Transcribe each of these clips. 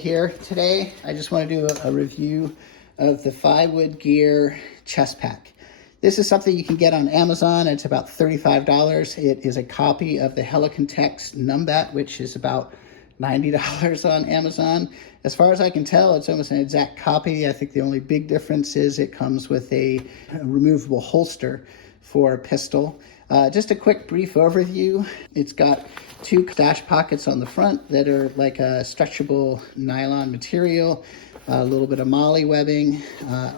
here. Today, I just want to do a review of the Feiwood Gear chest pack. This is something you can get on Amazon. It's about $35. It is a copy of the Helikon-Tex Numbat, which is about $90 on Amazon. As far as I can tell, it's almost an exact copy. I think the only big difference is it comes with a removable holster for a pistol. Just a quick brief overview. It's got two stash pockets on the front that are like a stretchable nylon material, a little bit of molly webbing.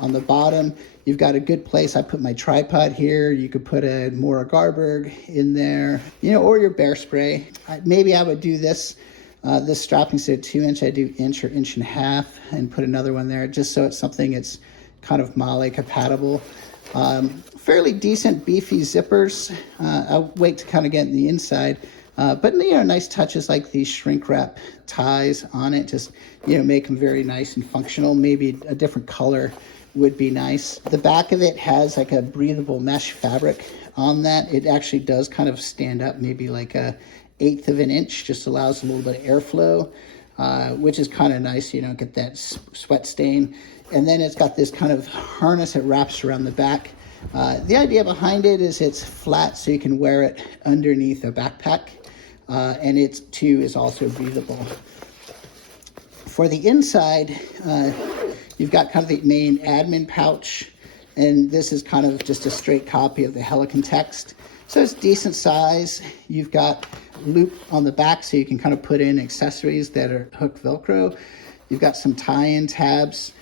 On the bottom, you've got a good place. I put my tripod here. You could put a Mora Garberg in there, or your bear spray. Maybe I would do this strap instead of 2-inch, I do inch or inch and a half and put another one there just so it's something it's kind of molly compatible. Fairly decent beefy zippers. I'll wait to kind of get in the inside. But nice touches like these shrink wrap ties on it, just make them very nice and functional. Maybe a different color would be nice. The back of it has like a breathable mesh fabric on that. It actually does kind of stand up maybe like a 1/8 of an inch, just allows a little bit of airflow, which is kind of nice. You don't get that sweat stain. And then it's got this kind of harness that wraps around the back. The idea behind it is it's flat so you can wear it underneath a backpack, and it too is also breathable. For the inside, you've got kind of the main admin pouch, and this is kind of just a straight copy of the Helikon-Tex. So it's decent size. You've got loop on the back so you can kind of put in accessories that are hook Velcro. You've got some tie-in tabs.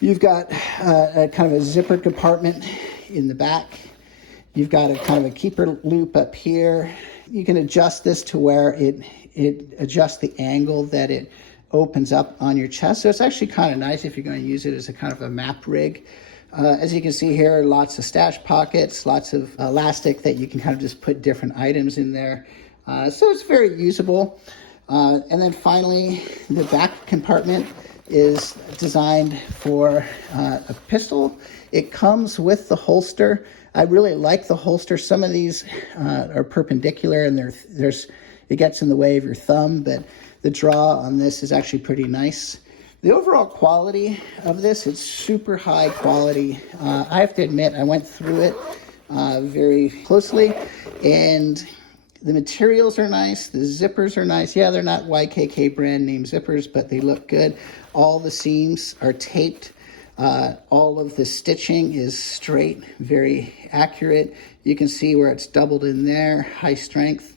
You've got a kind of a zipper compartment in the back. You've got a kind of a keeper loop up here. You can adjust this to where it adjusts the angle that it opens up on your chest. So it's actually kind of nice if you're going to use it as a kind of a map rig. As you can see here, lots of stash pockets, lots of elastic that you can kind of just put different items in there. So it's very usable. And then finally, the back compartment is designed for a pistol. It comes with the holster. I really like the holster. Some of these are perpendicular and it gets in the way of your thumb, but the draw on this is actually pretty nice. The overall quality of this, it's super high quality. I have to admit, I went through it very closely, and the materials are nice. The zippers are nice. Yeah, they're not YKK brand name zippers, but they look good. All the seams are taped. All of the stitching is straight, very accurate. You can see where it's doubled in there, high strength.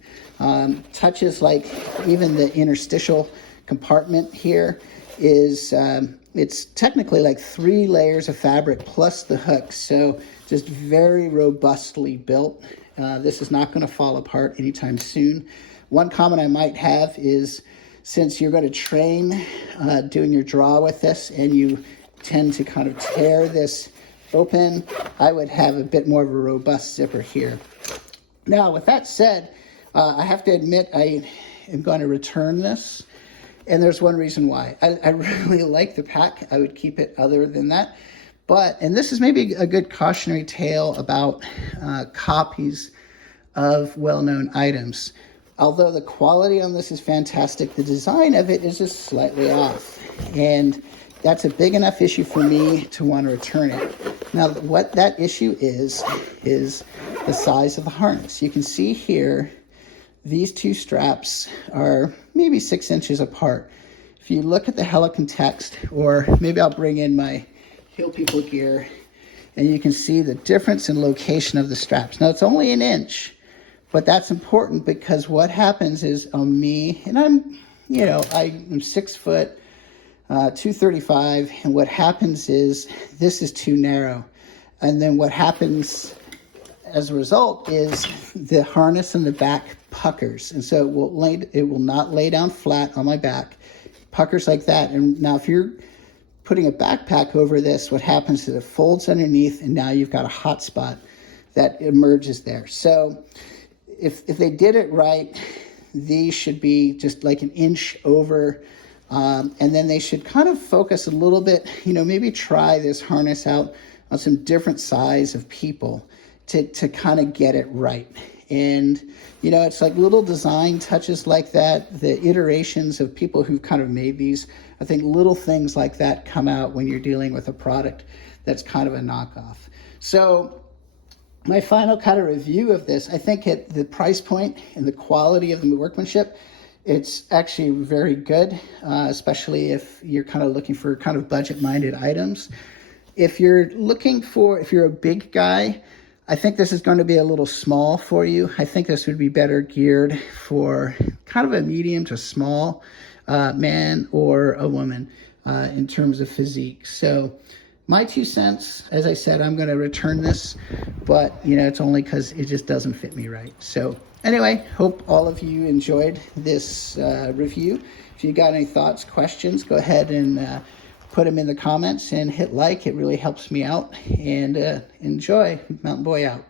Touches like even the interstitial compartment here is, it's technically like 3 layers of fabric plus the hooks. So just very robustly built. This is not going to fall apart anytime soon. One comment I might have is, since you're going to train doing your draw with this and you tend to kind of tear this open, I would have a bit more of a robust zipper here. Now, with that said, I have to admit I am going to return this, and there's one reason why. I really like the pack. I would keep it other than that. But, and this is maybe a good cautionary tale about copies of well-known items. Although the quality on this is fantastic, the design of it is just slightly off. And that's a big enough issue for me to want to return it. Now, what that issue is the size of the harness. You can see here, these two straps are maybe 6 inches apart. If you look at the Helikon-Tex, or maybe I'll bring in my Feiwood Gear, and you can see the difference in location of the straps. Now, it's only 1 inch, but that's important because what happens is on me, and I'm 6 foot, 235, and what happens is this is too narrow. And then what happens as a result is the harness in the back puckers. And so it will not lay down flat on my back. Puckers like that. And now if you're putting a backpack over this, what happens is it folds underneath, and now you've got a hot spot that emerges there. So if they did it right, these should be just like 1 inch over, and then they should kind of focus a little bit, maybe try this harness out on some different size of people to kind of get it right. And, you know, it's like little design touches like that, the iterations of people who've kind of made these. I think little things like that come out when you're dealing with a product that's kind of a knockoff. So my final kind of review of this, I think at the price point and the quality of the workmanship, it's actually very good, especially if you're kind of looking for kind of budget-minded items. If you're a big guy, I think this is going to be a little small for you. I think this would be better geared for kind of a medium to small man or a woman in terms of physique. So my 2 cents, as I said, I'm going to return this, but you know, it's only because it just doesn't fit me right. So anyway, hope all of you enjoyed this review. If you got any thoughts, questions, go ahead and put them in the comments and hit like. It really helps me out. And enjoy. Mountain Boy out.